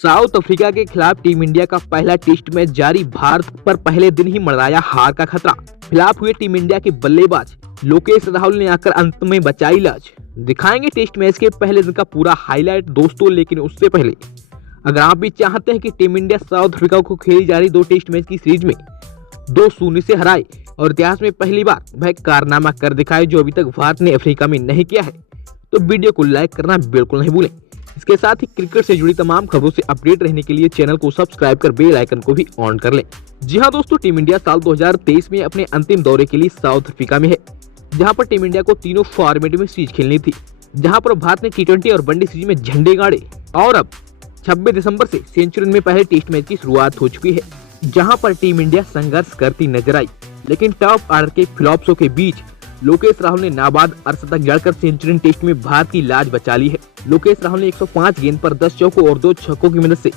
South Africa के खिलाफ team India का पहला टेस्ट मैच जारी। भारत पर पहले दिन ही मंडराया हार का खतरा। फ्लॉप हुए टीम इंडिया के बल्लेबाज लोकेश राहुल ने आकर अंत में बचाई लाज। दिखाएंगे टेस्ट मैच के पहले दिन का पूरा हाईलाइट दोस्तों, लेकिन उससे पहले अगर आप भी चाहते हैं कि टीम इंडिया साउथ अफ्रीका को खेली जा रही 2 टेस्ट मैच की सीरीज में 2-0 से हराए और इतिहास में पहली बार वह कारनामा कर दिखाए जो अभी तक भारत ने अफ्रीका में नहीं किया है, तो वीडियो को लाइक करना बिल्कुल नहीं भूलें। इसके साथ ही क्रिकेट से जुड़ी तमाम खबरों से अपडेट रहने के लिए चैनल को सब्सक्राइब कर बेल आइकन को भी ऑन कर लें। जी हां दोस्तों, टीम इंडिया साल 2023 में अपने अंतिम दौरे के लिए साउथ अफ्रीका में है, जहां पर टीम इंडिया को तीनों फॉर्मेट में सीरीज खेलनी थी, जहां पर भारत ने T20 और वनडे सीरीज में झंडे गाड़े और अब 26 दिसंबर से सेंचुरी में पहले टेस्ट मैच की शुरुआत हो चुकी है, जहां पर टीम इंडिया संघर्ष करती नजर आई। लेकिन टॉप ऑर्डर के फ्लॉप्सों के बीच लोकेश राहुल ने नाबाद अर्धशतक जड़कर सेंचुरी टेस्ट में भारत की लाज बचा ली है। लोकेश राहुल ने 105 गेंद पर 10 चौकों और 2 छक्कों की मदद से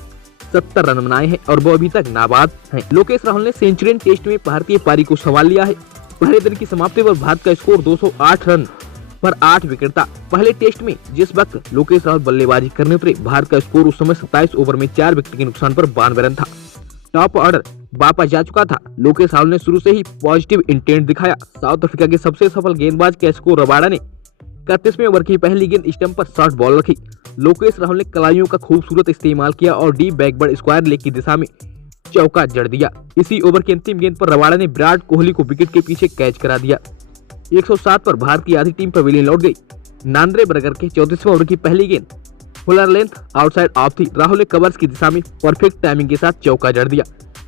70 रन बनाए हैं और वो अभी तक नाबाद हैं। लोकेश राहुल ने सेंचुरी टेस्ट में भारतीय पारी को संभाल लिया है। पहले दिन की समाप्ति पर भारत का स्कोर 208 रन पर 8 विकेट था। पहले टेस्ट में जिस वक्त लोकेश राहुल बल्लेबाजी करने उतरे, भारत का स्कोर उस समय 27 ओवर में 4 विकेट के नुकसान पर 92 रन था। टॉप ऑर्डर वापस जा चुका था। लोकेश राहुल ने शुरू से ही पॉजिटिव इंटेंट दिखाया। साउथ अफ्रीका के सबसे सफल गेंदबाज कैस्को रबाडा ने 31वें ओवर की पहली गेंद स्टंप पर शॉर्ट बॉल रखी। लोकेश राहुल ने कलाइयों का खूबसूरत इस्तेमाल किया और डीप बैकवर्ड स्क्वायर लेग की दिशा में चौका जड़ दिया। इसी ओवर की अंतिम गेंद पर रबाडा ने विराट कोहली को विकेट के पीछे कैच करा दिया। 107 पर भारत की आधी टीम पवेलियन लौट गई। नांद्रे बर्गर के 34वें ओवर की पहली गेंद फुलर लेंथ आउटसाइड ऑफ थी। राहुल ने कवर्स की दिशा में परफेक्ट टाइमिंग के साथ चौका जड़ दिया।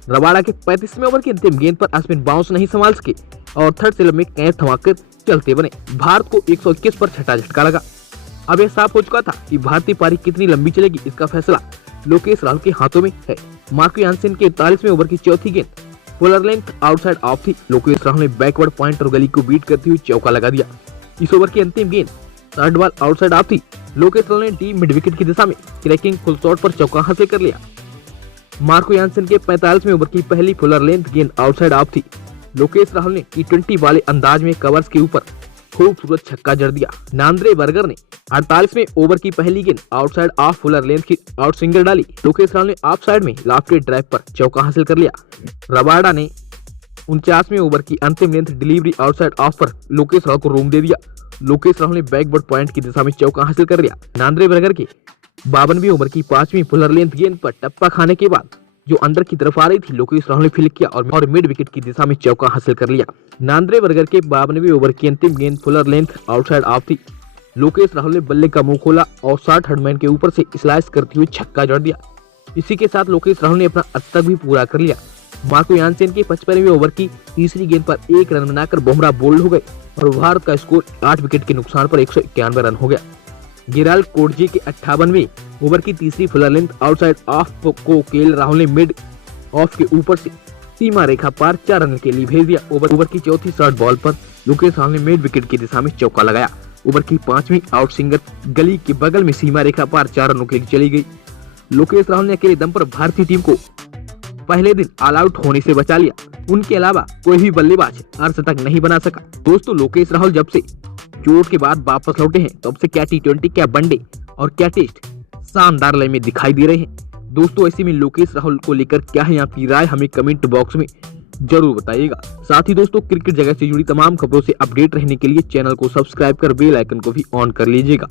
रबाडा के 35वें ओवर की अंतिम गेंद पर स्पिन बाउंस नहीं संभाल सके और थर्ड स्लैब में कैच थमाकर चलते बने। भारत को 121 पर छठा झटका लगा। अब यह साफ हो चुका था कि भारतीय पारी कितनी लंबी चलेगी, इसका फैसला लोकेश राहुल के हाथों में है। मार्को यानसेन के 41वें ओवर की चौथी गेंद फुलर लेंथ आउटसाइड ऑफ थी। लोकेश राहुल ने बैकवर्ड पॉइंट और गली को बीट करते हुए चौका लगा दिया। इस ओवर की अंतिम गेंद थर्ड बॉल आउटसाइड ऑफ थी। लोकेश राहुल ने डीप मिड विकेट की दिशा में क्रैकिंग फुल शॉट पर चौका हासिल कर लिया। मार्को यानसेन के 45वें ओवर की पहली फुलर लेंथ गेंद आउटसाइड ऑफ थी। लोकेश राहुल ने T20 वाले अंदाज में कवर्स के ऊपर खूबसूरत छक्का जड़ दिया। नांद्रे बर्गर ने 48वें ओवर की पहली गेंद आउटसाइड ऑफ फुलर लेंथ की आउट सिंगल डाली। लोकेश राहुल ने ऑफ साइड में लॉफ्टेड ड्राइव पर चौका हासिल कर लिया। रबाडा ने 49वें ओवर की अंतिम लेंथ डिलीवरी आउटसाइड ऑफ पर लोकेश राहुल को रोक दे दिया। लोकेश राहुल ने बैकवर्ड पॉइंट की दिशा में चौका हासिल कर लिया। नांद्रे बर्गर के 52वें ओवर की 5वीं फुलर लेंथ गेंद पर टप्पा खाने के बाद जो अंदर की तरफ आ रही थी, लोकेश राहुल ने फील्ड किया और मिड विकेट की दिशा में चौका हासिल कर लिया। नांद्रे बर्गर के 52वें ओवर की अंतिम गेंद फुलर लेंथ आउटसाइड ऑफ थी। लोकेश राहुल ने बल्ले का मुंह खोला और शॉर्ट हर्डमैन के ऊपर से स्लाइस करते हुए छक्का जड़ दिया। इसी के साथ लोकेश राहुल ने अपना अर्धशतक भी पूरा कर लिया। मार्को यानसेन के 55वें ओवर की तीसरी गेंद पर 1 रन बनाकर बुमराह बोल्ड हो गए और भारत का स्कोर 8 विकेट के नुकसान पर 191 रन हो गया। गिराल्ड कोटजे के 58वें ओवर की तीसरी फुलर लेंथ आउटसाइड ऑफ को केएल राहुल ने मिड ऑफ के ऊपर से सीमा रेखा पार 4 रन के लिए भेज दिया। ओवर की चौथी शॉर्ट बॉल पर लोकेश राहुल ने मिड विकेट की दिशा में चौका लगाया। ओवर की 5वीं आउट सिंगल गली के बगल में सीमा रेखा पार 4 रनों के लिए चली गई। लोकेश राहुल ने अकेले दम पर भारतीय टीम को पहले दिन ऑल आउट होने से बचा लिया। उनके अलावा कोई भी बल्लेबाज अर्धशतक नहीं बना सका। दोस्तों, लोकेश राहुल जब से चोट के बाद वापस लौटे हैं, तब से क्या T20, क्या वनडे और क्या टेस्ट शानदार लय में दिखाई दे रहे हैं। दोस्तों, ऐसे में लोकेश राहुल को लेकर क्या है आपकी राय, हमें कमेंट बॉक्स में जरूर बताइएगा। साथ ही दोस्तों, क्रिकेट जगत से जुड़ी तमाम खबरों से अपडेट रहने के लिए चैनल को सब्सक्राइब कर बेल आइकन को भी ऑन कर लीजिएगा।